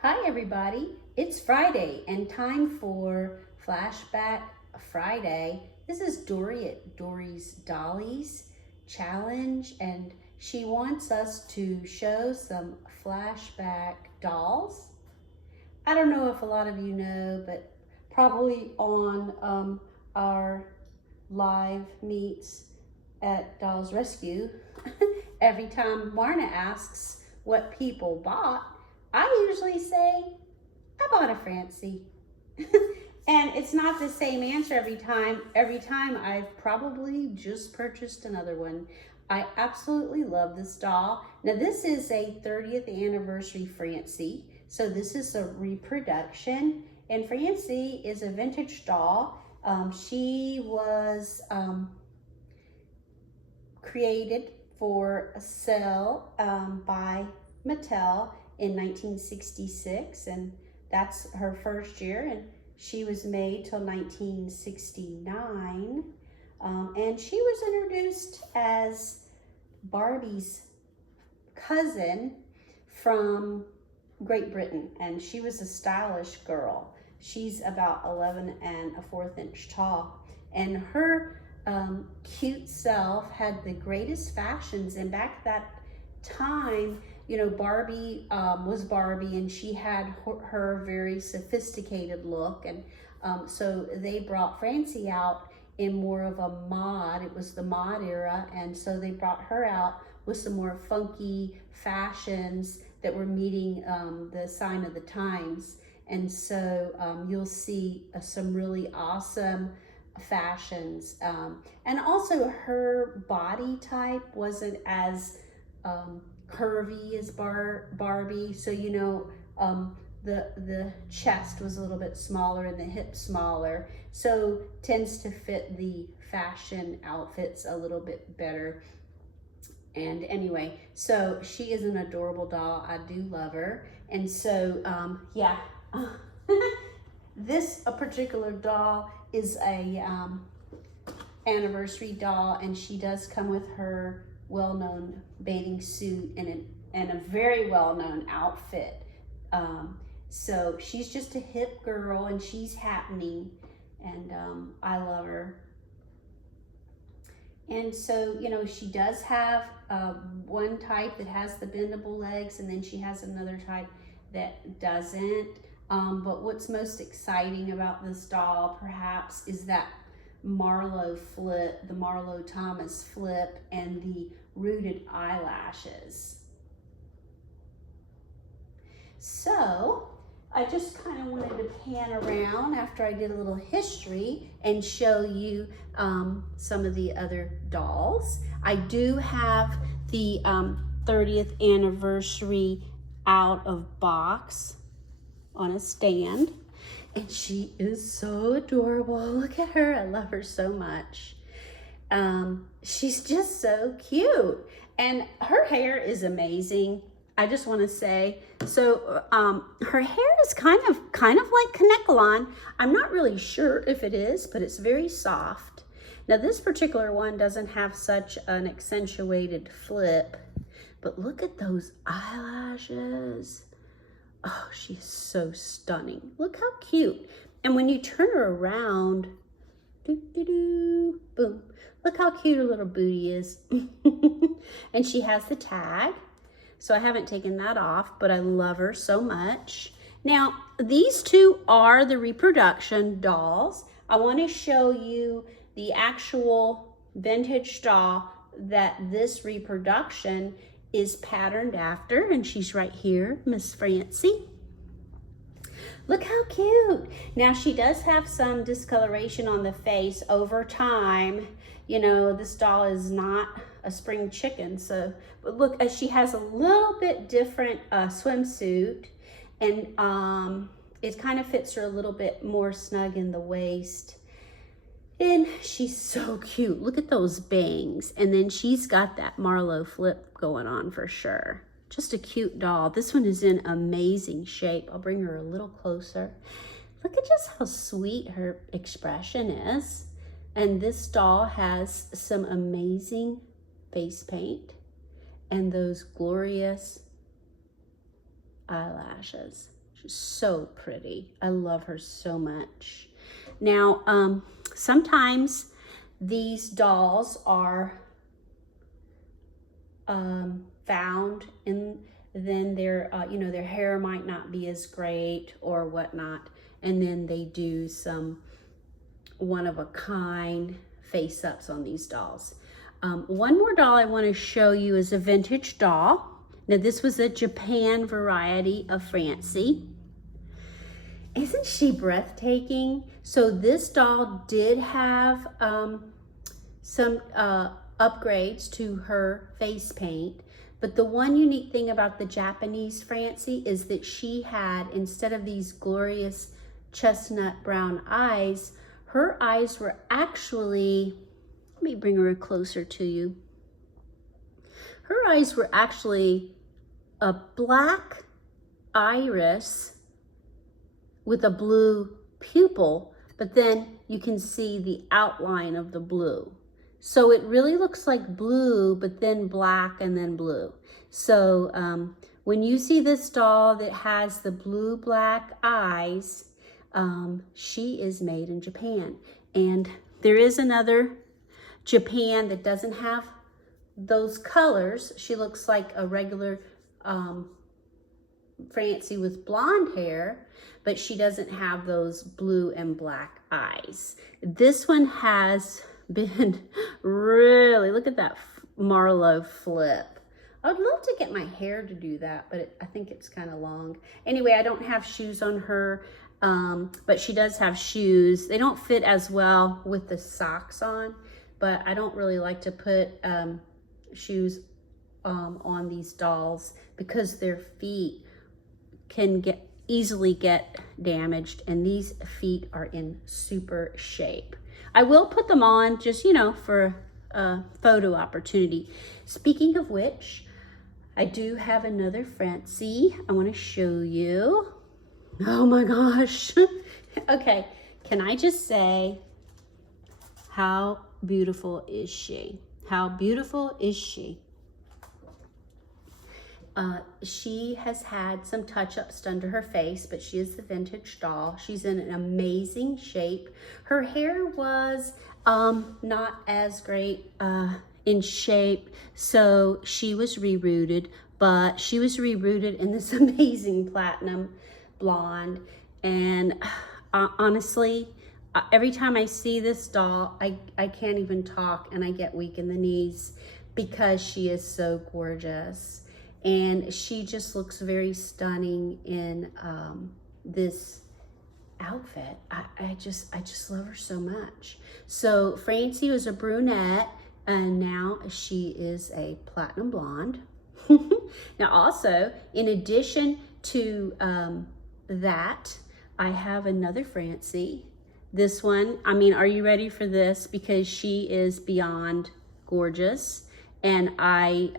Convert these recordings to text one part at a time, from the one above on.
Hi everybody, it's Friday and time for Flashback Friday. This is Dory at Dory's Dollies challenge, and she wants us to show some flashback dolls. I don't know if a lot of you know, but probably on our live meets at Dolls Rescue, every time Marna asks what people bought, I usually say, I bought a Francie. And it's not the same answer every time. Every time I've probably just purchased another one. I absolutely love this doll. Now this is a 30th anniversary Francie. So this is a reproduction. And Francie is a vintage doll. She was created for a sale by Mattel in 1966, and that's her first year, and she was made till 1969, and she was introduced as Barbie's cousin from Great Britain, and she was a stylish girl. She's about 11 1/4 inch tall, and her cute self had the greatest fashions. And back that time, you know, Barbie was Barbie, and she had her very sophisticated look, and so they brought Francie out in more of a mod. It was the mod era, and so they brought her out with some more funky fashions that were meeting the sign of the times. And so you'll see some really awesome fashions, and also her body type wasn't as curvy as Barbie, so you know, the chest was a little bit smaller and the hips smaller, so tends to fit the fashion outfits a little bit better. And anyway, so she is an adorable doll. I do love her. And so yeah. This particular doll is a anniversary doll, and she does come with her well-known bathing suit and a very well-known outfit. So she's just a hip girl, and she's happening, and I love her. And so, you know, she does have one type that has the bendable legs, and then she has another type that doesn't. But what's most exciting about this doll, perhaps, is that Marlowe flip, the Marlowe Thomas flip, and the rooted eyelashes. So I just kind of wanted to pan around after I did a little history and show you some of the other dolls. I do have the 30th anniversary out of box on a stand, and she is so adorable. Look at her. I love her so much. She's just so cute, and her hair is amazing. I just want to say, so her hair is kind of like Kanekalon. I'm not really sure if it is, but it's very soft. Now this particular one doesn't have such an accentuated flip, but look at those eyelashes. Oh, she's so stunning. Look how cute. And when you turn her around, boom, look how cute her little booty is. And she has the tag, so I haven't taken that off, but I love her so much. Now, these two are the reproduction dolls. I want to show you the actual vintage doll that this reproduction is patterned after, and she's right here, Miss Francie. Look how cute. Now she does have some discoloration on the face over time. You know, this doll is not a spring chicken, so, but look, she has a little bit different swimsuit, and it kind of fits her a little bit more snug in the waist. And she's so cute. Look at those bangs. And then she's got that Marlowe flip going on for sure. Just a cute doll. This one is in amazing shape. I'll bring her a little closer. Look at just how sweet her expression is. And this doll has some amazing face paint and those glorious eyelashes. She's so pretty. I love her so much. Now, sometimes these dolls are found in, then their, you know, their hair might not be as great or whatnot. And then they do some one-of-a-kind face-ups on these dolls. One more doll I want to show you is a vintage doll. Now this was a Japan variety of Francie. Isn't she breathtaking? So this doll did have some upgrades to her face paint, but the one unique thing about the Japanese Francie is that she had, instead of these glorious chestnut brown eyes, her eyes were actually, let me bring her closer to you. Her eyes were actually a black iris with a blue pupil, but then you can see the outline of the blue. So it really looks like blue, but then black and then blue. So when you see this doll that has the blue-black eyes, she is made in Japan. And there is another Japan that doesn't have those colors. She looks like a regular Francie with blonde hair, but she doesn't have those blue and black eyes. This one has been really, look at that Marlowe flip. I would love to get my hair to do that, but I think it's kind of long. Anyway, I don't have shoes on her, but she does have shoes. They don't fit as well with the socks on, but I don't really like to put shoes on these dolls because their feet can easily get damaged, and these feet are in super shape. I will put them on just, you know, for a photo opportunity. Speaking of which, I do have another Francie I want to show you. Oh my gosh. Okay, can I just say, how beautiful is she? How beautiful is she? She has had some touch-ups done to her face, but she is the vintage doll. She's in an amazing shape. Her hair was not as great in shape, so she was rerouted, but she was rerouted in this amazing platinum blonde. And honestly, every time I see this doll, I can't even talk, and I get weak in the knees because she is so gorgeous. And she just looks very stunning in this outfit. I just love her so much. So Francie was a brunette, and now she is a platinum blonde. Now also, in addition to that, I have another Francie. This one, I mean, are you ready for this? Because she is beyond gorgeous. And I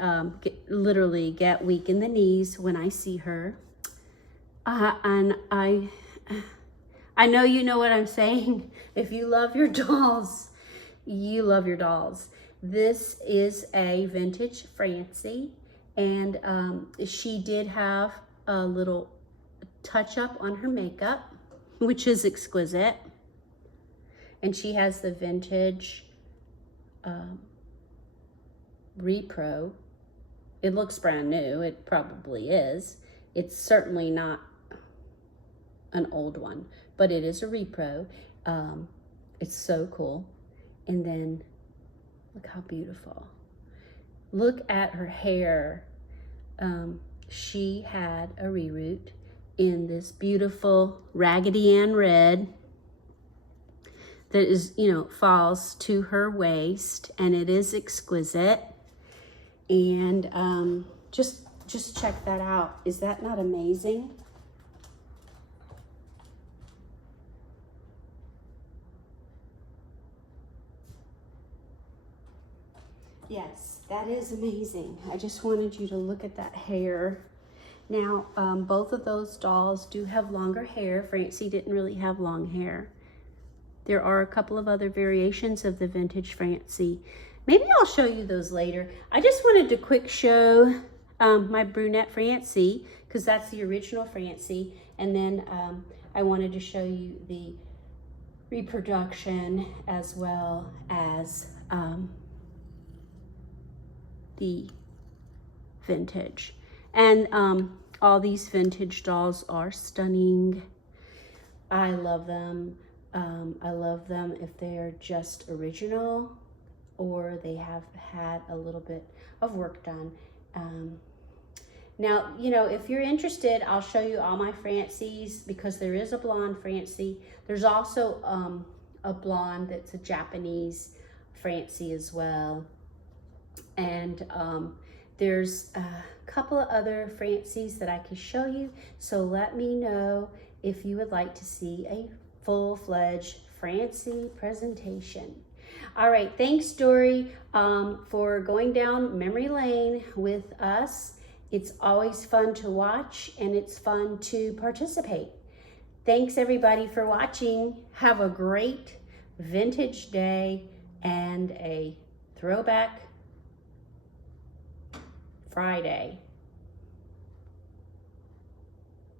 literally get weak in the knees when I see her. And I know you know what I'm saying. If you love your dolls, you love your dolls. This is a vintage Francie, and she did have a little touch up on her makeup, which is exquisite. And she has the vintage repro. It looks brand new. It probably is. It's certainly not an old one, but it is a repro. It's so cool. And then look how beautiful. Look at her hair. She had a reroot in this beautiful Raggedy Ann red that is, you know, falls to her waist, and it is exquisite. And just check that out. Is that not amazing? Yes, that is amazing. I just wanted you to look at that hair. Now, both of those dolls do have longer hair. Francie didn't really have long hair. There are a couple of other variations of the vintage Francie. Maybe I'll show you those later. I just wanted to quick show my brunette Francie. because that's the original Francie. And then I wanted to show you the reproduction as well as the vintage. And all these vintage dolls are stunning. I love them. I love them if they are just original or they have had a little bit of work done. Now, you know, if you're interested, I'll show you all my Francies, because there is a blonde Francie. There's also a blonde that's a Japanese Francie as well. And there's a couple of other Francies that I can show you. So let me know if you would like to see a full-fledged Francie presentation. All right, thanks Dory for going down memory lane with us. It's always fun to watch and it's fun to participate. Thanks everybody for watching. Have a great vintage day and a throwback Friday.